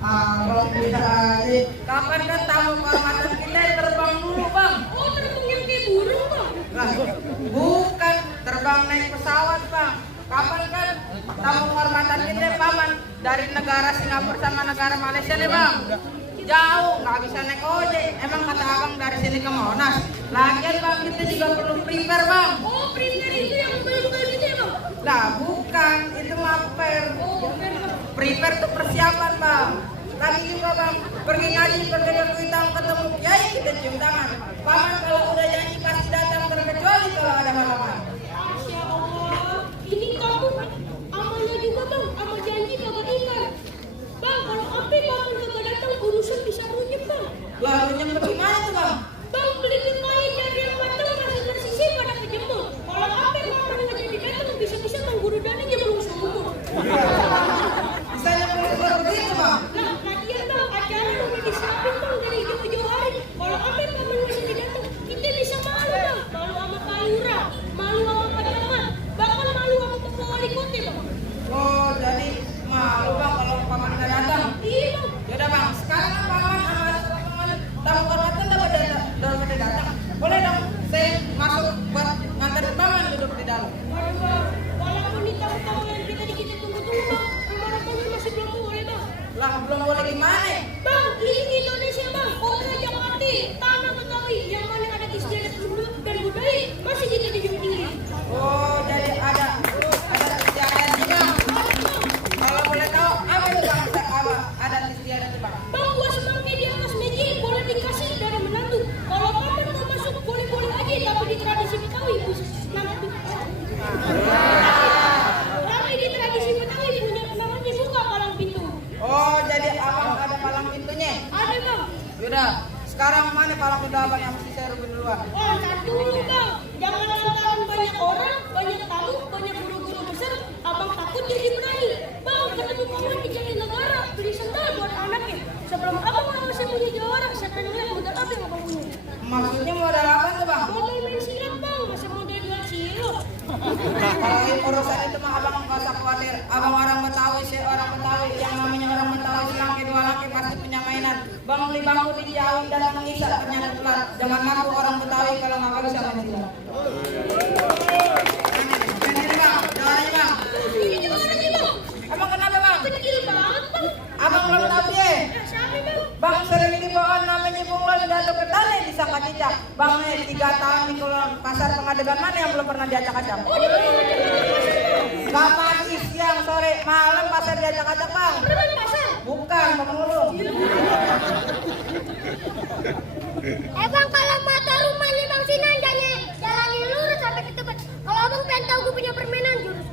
Abang bisa aja. Kapan kan tamu kehormatan kita terbang dulu bang? Oh, terbang yang kayak burung bang? Lah, bukan terbang naik pesawat bang. Kapan kan tamu kehormatan kita paman dari negara Singapura sama negara Malaysia nih bang? Jauh, nggak bisa naik ojek. Emang kata abang dari sini ke Monas. Lagian bang kita juga perlu prepare bang. Oh, prepare itu yang betul-betul gitu ya bang? Nah bukan, itu maper. Prepare itu persiapan bang. Tadi juga bang, pergi ngaji, pergi ke Kuitang, ketemu kiai kita cium tangan. Paman kalau udah janji pasti datang terkecuali kalau ada halangan. Masya Allah, ini kamu amalnya juga bang, amal janji kagak ingkar. Bang, kalau sampai paman kagak datang, urusan bisa runyem bang. Lah runyem bagaimana tuh bang? Bang, beli kain dari yang matang masih tersisih pada kejemur. Kalau sampai paman nggak jadi datang, bisa-bisa bang guru dana dia belum sembuh. Misalnya perlu begitu bang? Nah, lagian bang, acara udah disiapin bang dari jauh-jauh hari. Kalau sampai paman nggak jadi datang, kita bisa malu bang. Malu sama Pak Lurah, malu sama Pak Camat, bahkan malu sama Ketua Wali Kota bang. Oh jadi malu bang kalau paman nggak datang? Iya bang. Yaudah bang, sekarang kan paman sama teman tamu kehormatan udah pada datang. Boleh dong, saya masuk buat nganter paman duduk di dalam. Waduh bang, walaupun di tamu-tamu yang kita tunggu-tunggu bang, rumah-rumahnya masih belum boleh bang. Lah belum boleh gimana? Bang, ini Indonesia bang, Kota Jakarta, tanah Betawi, yang mana ada istiadat dan budaya, masih kita dijunjung tinggi. Oh jadi ada istiadatnya bang. Kalau boleh tahu apa itu bang? Apa ada istiadatnya bang? Bang, buah semangka di atas meja boleh dikasih dari menantu. Kalau paman mau masuk boleh-boleh aja, tapi di tradisi Betawi khusus nanti. Tapi di tradisi Betawi punya namanya buka palang pintu. Oh jadi abang ada palang pintunya? Ada bang. Yaudah, sekarang mana palang pintu abang yang mesti saya rubin duluan? Oh, satu dulu bang. Jangan lantaran banyak orang, banyak tamu, banyak guru-guru besar, abang takut jadi berani. Bang, ketemu paman di Jatinegara, beli sendal buat anaknya. Sebelum abang harusnya punya jawara, siapa yang lihat modal apa yang abang punya? Maksudnya modal apa tuh bang? Modal main silat bang, masa modal jual cilok. Kalau urusan itu mah abang nggak usah khawatir. Abang orang Betawi, saya orang Betawi. Yang namanya orang Betawi selangki dua laki pasti punya mainan. Bang beli bangku di Jawi dan mengisap ternyata telat. Jangan ngaku orang Betawi kalau nggak bisa main silat. Ini bang, jalannya bang. Ini gimana sih bang? Emang kenapa bang? Kecil banget bang. Abang belum tahu ya. Siapa bang? Bang sering dibawa namanya bunglon Datuk Ketane di Sangkacicak. Bang nih 3 tahun di pasar pengadegan mana yang belum pernah diacak-acak? Oh, di pasar. Gak pagi, siang, sore, malam pasar diacak-acak bang. Beneran pasar? Bukan, pemulung. Bang, kalau mata rumahnya Bang Sinan jalannya lurus sampai ke tempat. Kalau abang pengen tahu gue punya permainan, jurus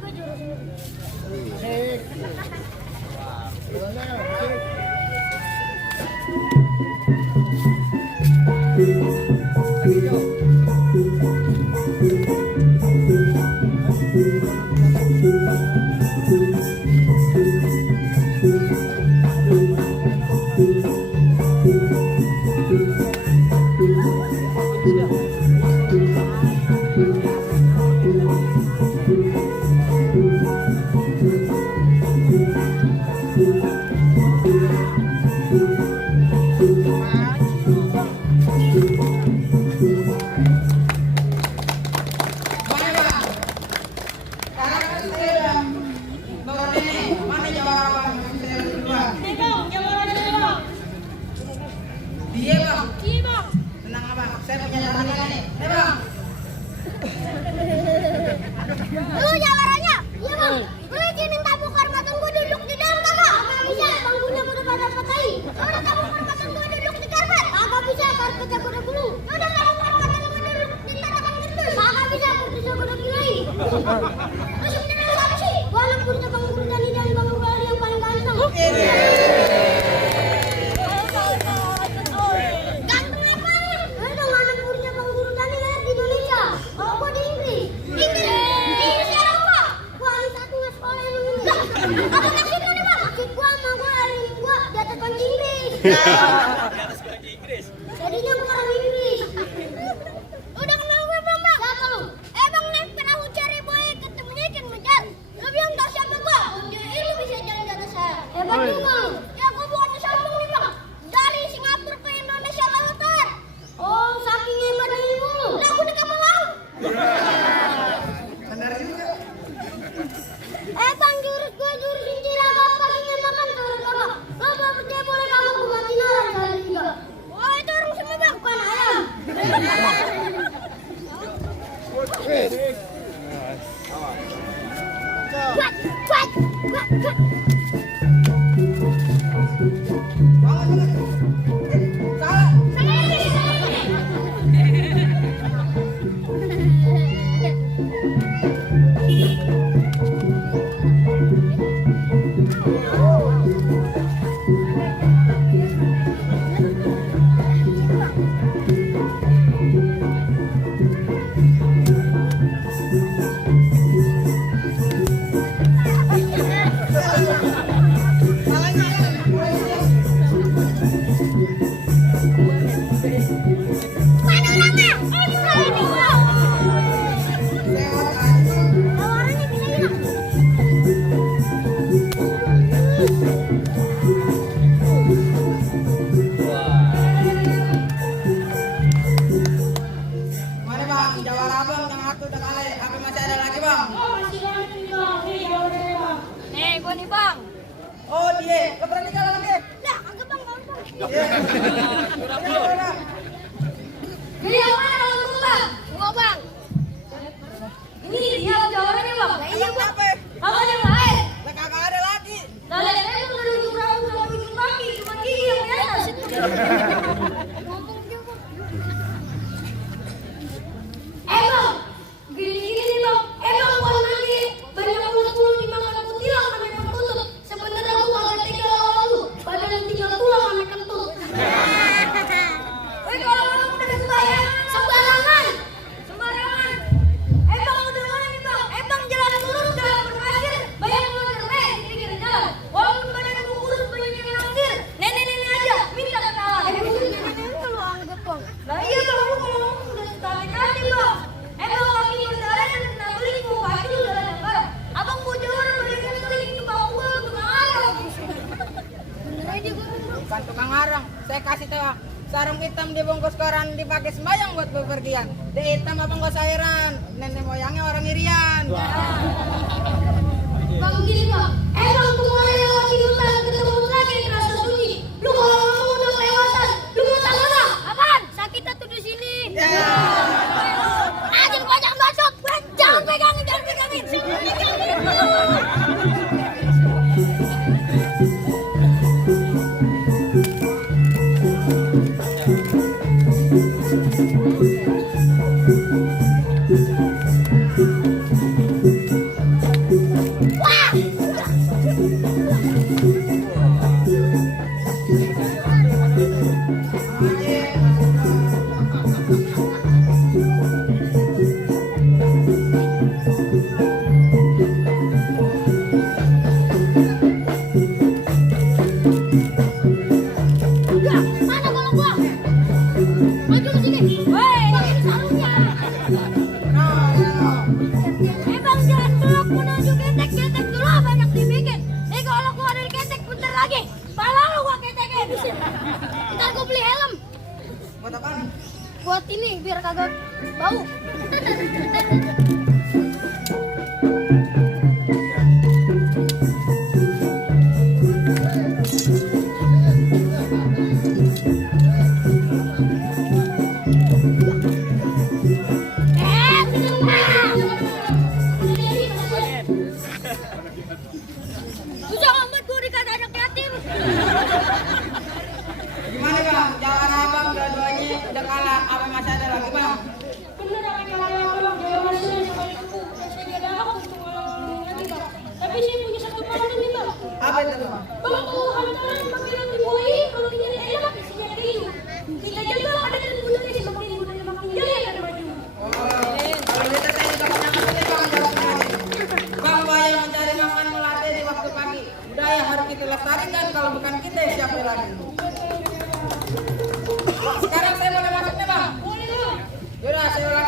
Lu jawarannya? Iya bang. Lu izinin tamu kehormatan gue duduk di dalam kagak? Kagak bisa. Bangkunya udah pada patahin. Udah tamu kehormatan gue duduk di karpet? Kagak bisa. Karpetnya gue udah gulung. Udah tamu kehormatan gue duduk di tatakan kertas? Kagak bisa. Kertasnya gue udah gilai. Lu sebenarnya lu apa sih? Gue anak muridnya Bang Gurdani dan Bang Bali yang paling ganteng. Ganteng apaan? Lu dong anak muridnya Bang Gurdani ya di Indonesia. Oh gue di Inggris. Inggris ya apa? Gue anak satu nggak sekolah yang ini. Apa maksud lu nih bang? Maksud gue sama gue alim gue di atas kunci Inggris. Jadinya gue orang Inggris. Udah kenal gue belum bang? Siapa lu? Bang Nek pernah cari boy ketemunya ikan menjar. Lu bilang tau siapa gue? Lu bisa jalan di atas saya. Hebat lu bang. Ya gue bukan Jadi yang mana kalau gua bang? Gua bang. Ini dia jawabannya bang. Nah, iya bang. Apa yang lain? Lah kagak ada lagi. Nah, lihat aja udah 7 rambut sama 7 kaki, cuma gigi yang di atas. Bang, gini-gini nih bang. Bang, buat nanti banyak ulat-ulat dimakan kutilang sampai tertutup. Sebenarnya aku kagak tega lawan lu. Badan tinggal tulang sampai kentut. Kalau kamu udah sembahyang, sembarangan. Bang, udah mana nih bang? Bang, jalan lurus jalan berpasir. Banyak motor di pinggir jalan. Walaupun badan aku kurus banyak yang naksir. Nenek-nenek aja minta kenalan. Nenek-nenek lu anggap bang. Nah iya bang, lu kalau ngomong udah sekali-kali bang. Bang, kaki berdarah dan kena beling, mau kaki udah ada darah. Abang mau jalan mereka sering juga gua tukang arang. Bener aja gua. Bukan tukang arang. Saya kasih tahu. Sarung hitam dibungkus koran dipakai sembahyang buat bepergian. Di hitam abang gak cairan. Nenek moyangnya orang Irian. Bang gini bang, bang kemarin lewat di hutan ketemu lagi di rasa sunyi. Lu kalau ngomong udah kelewatan, lu mau tahu nggak? Apaan? Sakit tuh di sini. Jangan banyak masuk. Jangan pegangin. Mana bola gua? Maju ke sini. Woi, ini sarungnya. Bang, jangan belok menuju ketek dulu banyak dibikin. Kalau gua dari ketek bentar lagi, pala lu gua ketekin. Ntar gua beli helm. Buat apaan? Buat ini biar kagak bau. Jangan buat gua dikata anak yatim. Gimana bang? Jalan abang dua-duanya udah kalah. Apa masih ada lagi bang? Bener apa yang kalian bilang, jangan masih sama ibu. Saya gak ada hak untuk ngomong lagi bang. Tapi saya punya satu pengalaman nih bang. Apa itu bang? Bang, kalau hantaran pakai roti buaya, kalau nyari enak isinya keju. Kita jaga ada dan gunanya semakin budaya makin jaya dan maju. Kalau kita saya juga pernah kesini bang jalan ini. Bang bayang mencari makan melatih di waktu pagi. Budaya harus kita lestarikan. Kalau bukan kita siapa lagi? Sekarang saya boleh masuk nih bang? Boleh bang. Yaudah saya ulang